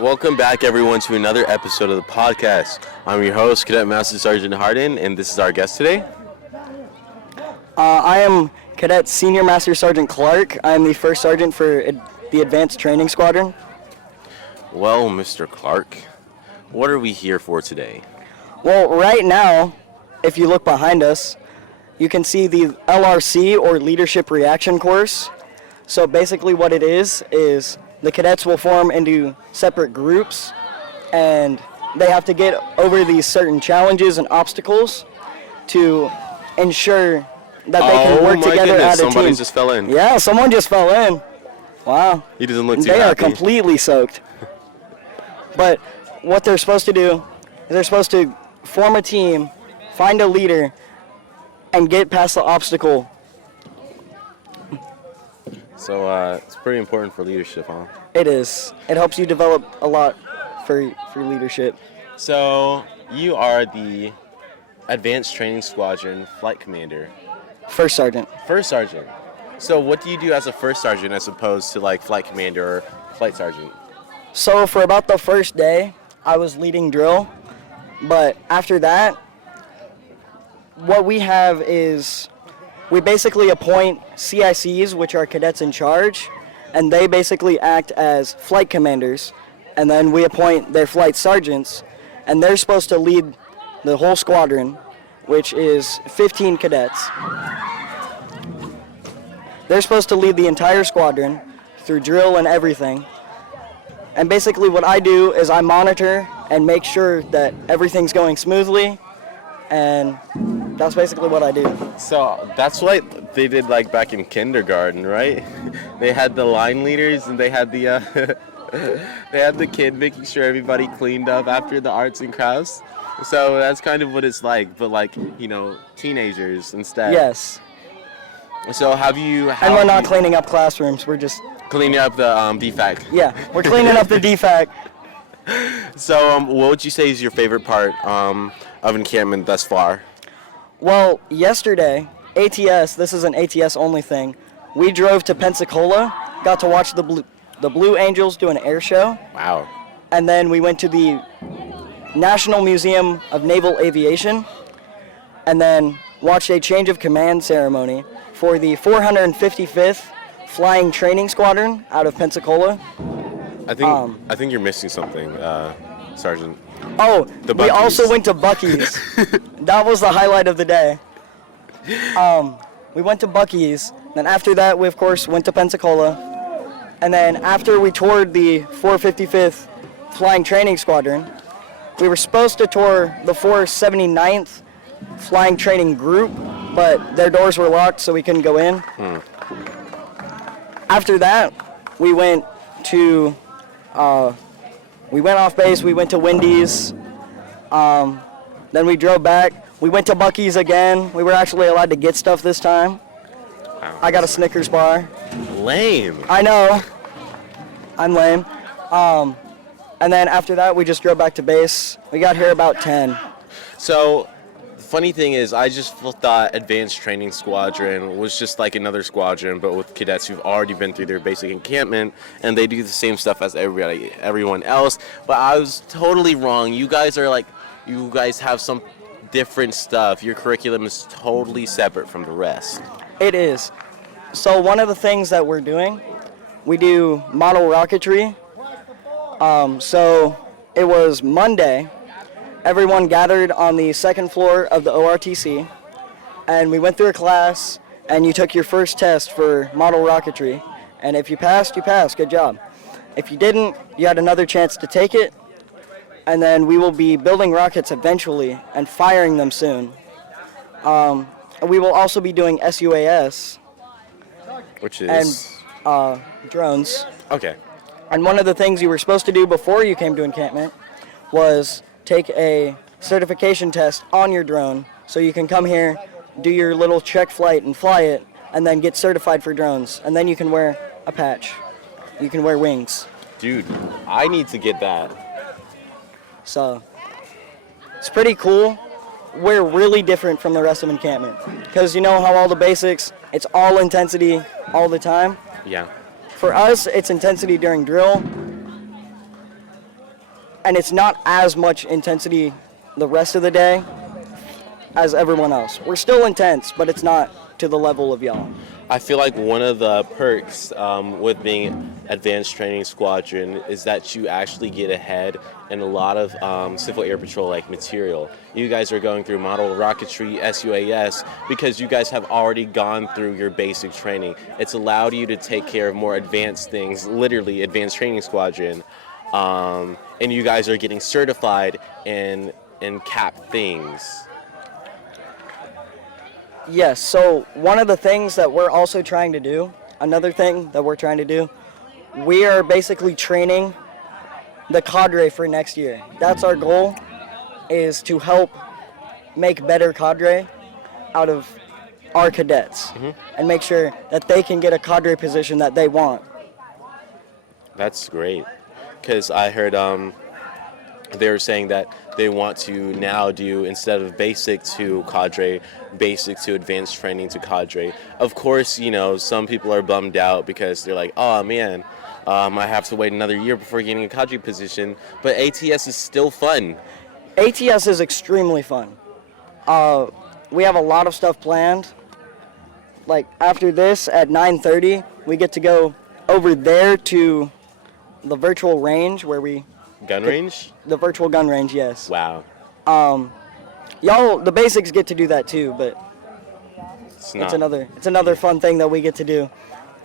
Welcome back, everyone, to another episode of the podcast. I'm your host, Cadet Master Sergeant Harden, and this is our guest today. I am Cadet Senior Master Sergeant Clark. I am the first sergeant for the Advanced Training Squadron. Well, Mr. Clark, what are we here for today? Well, right now, if you look behind us, you can see the LRC, or Leadership Reaction Course. So basically what it is the cadets will form into separate groups, and they have to get over these certain challenges and obstacles to ensure that they can work together as a team. Somebody just fell in. Yeah, someone just fell in. Wow. He doesn't look too happy. They are completely soaked. But what they're supposed to do is they're supposed to form a team, find a leader, and get past the obstacle. So it's pretty important for leadership, huh? It is. It helps you develop a lot for leadership. So you are the Advanced Training Squadron Flight Commander. First Sergeant. First Sergeant. So what do you do as a First Sergeant as opposed to like Flight Commander or Flight Sergeant? So for about the first day, I was leading drill. But after that, what we have is we basically appoint CICs, which are cadets in charge, and they basically act as flight commanders. And then we appoint their flight sergeants, and they're supposed to lead the whole squadron, which is 15 cadets. They're supposed to lead the entire squadron through drill and everything. And basically what I do is I monitor and make sure that everything's going smoothly, and that's basically what I do. So that's what they did like back in kindergarten, right? They had the line leaders and they had the they had the kid making sure everybody cleaned up after the arts and crafts. So that's kind of what it's like, but like, you know, teenagers instead. Yes. So and we're not cleaning up classrooms, we're just cleaning up the defect. Yeah, we're cleaning up the defect. So what would you say is your favorite part of encampment thus far? Well, yesterday, ATS, this is an ATS only thing, we drove to Pensacola, got to watch the Blue Angels do an air show. Wow. And then we went to the National Museum of Naval Aviation, and then watched a change of command ceremony for the 455th Flying Training Squadron out of Pensacola. I think you're missing something, Sergeant. Oh, we also went to Buc-ee's. That was the highlight of the day. We went to Buc-ee's. Then after that, we, of course, went to Pensacola. And then after we toured the 455th Flying Training Squadron, we were supposed to tour the 479th Flying Training Group, but their doors were locked, so we couldn't go in. After that, we went to... we went off base, we went to Wendy's, then we drove back, we went to Buc-ee's again. We were actually allowed to get stuff this time. Wow. I got a Snickers bar. Lame. I know, I'm lame. And then after that, we just drove back to base. We got here about 10. So, the funny thing is, I just thought Advanced Training Squadron was just like another squadron, but with cadets who've already been through their basic encampment, and they do the same stuff as everyone else. But I was totally wrong. You guys have some different stuff. Your curriculum is totally separate from the rest. It is. So one of the things that we're doing, we do model rocketry. So it was Monday. Everyone gathered on the second floor of the ORTC, and we went through a class, and you took your first test for model rocketry. And if you passed, you passed. Good job. If you didn't, you had another chance to take it, and then we will be building rockets eventually and firing them soon. And we will also be doing SUAS. Which is? And drones. Okay. And one of the things you were supposed to do before you came to encampment was take a certification test on your drone so you can come here, do your little check flight and fly it, and then get certified for drones. And then you can wear a patch. You can wear wings. Dude, I need to get that. So, it's pretty cool. We're really different from the rest of encampment. Because you know how all the basics, it's all intensity all the time? Yeah. For us, it's intensity during drill. and it's not as much intensity the rest of the day as everyone else. We're still intense, but it's not to the level of y'all. I feel like one of the perks with being Advanced Training Squadron is that you actually get ahead in a lot of Civil Air Patrol like material. You guys are going through model rocketry, SUAS, because you guys have already gone through your basic training. It's allowed you to take care of more advanced things, literally Advanced Training Squadron, and you guys are getting certified in CAP things. Yes, so one of the things that we're also trying to do, another thing that we're trying to do, we are basically training the cadre for next year. That's our goal, is to help make better cadre out of our cadets and make sure that they can get a cadre position that they want. That's great, because I heard they were saying that they want to now do, instead of basic to cadre, basic to advanced training to cadre. Of course, you know, some people are bummed out because they're like, oh man, I have to wait another year before getting a cadre position, but ATS is still fun. ATS is extremely fun. We have a lot of stuff planned. Like after this at 9:30, we get to go over there to the virtual range where we... Gun range? The virtual gun range, yes. Wow. Y'all, the basics get to do that too, but it's another fun thing that we get to do.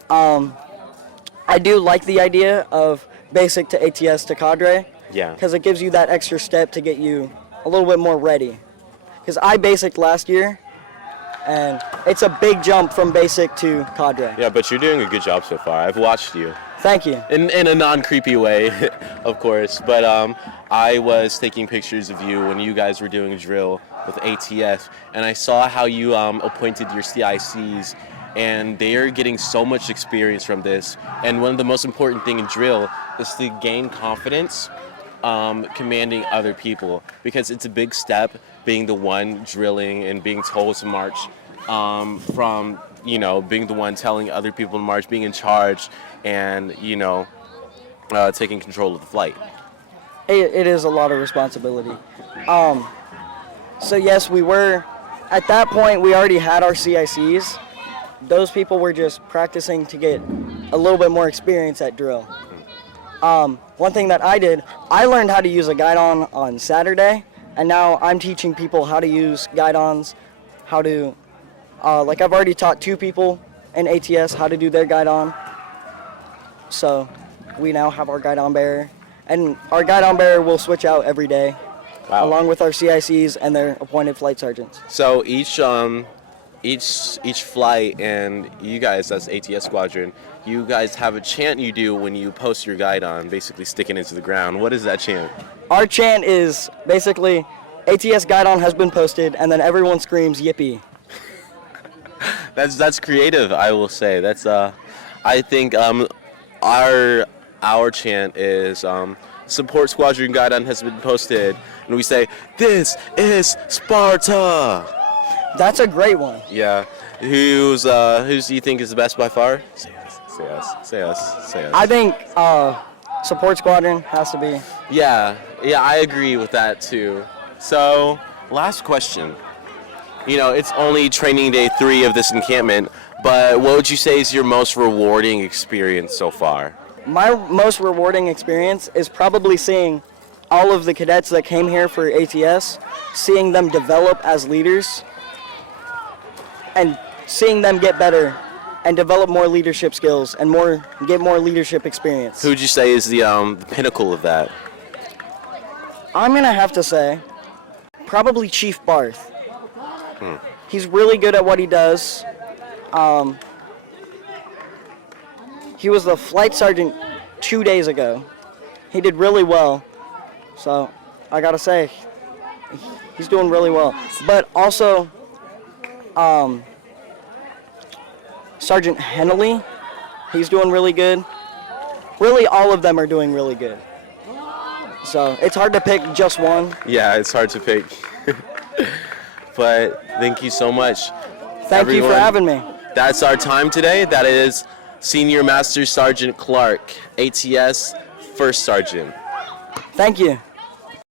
I do like the idea of basic to ATS to cadre. Yeah. Because it gives you that extra step to get you a little bit more ready. Because I basic last year, and it's a big jump from basic to cadre. Yeah, but you're doing a good job so far. I've watched you. Thank you. In a non-creepy way, of course. But I was taking pictures of you when you guys were doing a drill with ATS, and I saw how you appointed your CICs, and they are getting so much experience from this. And one of the most important thing in drill is to gain confidence commanding other people, because it's a big step being the one drilling and being told to march from, you know, being the one telling other people to march, being in charge, and, you know, taking control of the flight. It is a lot of responsibility. So yes, we were, at that point, we already had our CICs. Those people were just practicing to get a little bit more experience at drill. One thing that I did, I learned how to use a guidon on Saturday, and now I'm teaching people how to use guidons, how to, like I've already taught 2 people in ATS how to do their guidon. So we now have our guidon bearer, and our guidon bearer will switch out every day, along with our CICs and their appointed flight sergeants. So each flight, and you guys, that's ATS Squadron, you guys have a chant you do when you post your guidon, basically sticking it to the ground. What is that chant? Our chant is basically, ATS guidon has been posted, and then everyone screams yippee. That's creative, I will say. That's I think our chant is support squadron guidon has been posted, and we say, this is Sparta. That's a great one. Yeah. Who do you think is the best by far? Say us. Say us. Say us. Say us. I think support squadron has to be. Yeah, I agree with that too. So, last question. You know, it's only training day 3 of this encampment, but what would you say is your most rewarding experience so far? My most rewarding experience is probably seeing all of the cadets that came here for ATS, seeing them develop as leaders, and seeing them get better and develop more leadership skills and get more leadership experience. Who would you say is the pinnacle of that? I'm gonna have to say, probably Chief Barth. He's really good at what he does. He was the flight sergeant 2 days ago. He did really well. So I gotta say, he's doing really well. But also, Sergeant Hennelly, he's doing really good. Really, all of them are doing really good. So it's hard to pick just one. Yeah, it's hard to pick. But thank you so much. Thank you for having me. That's our time today. That is Senior Master Sergeant Clark, ATS First Sergeant. Thank you.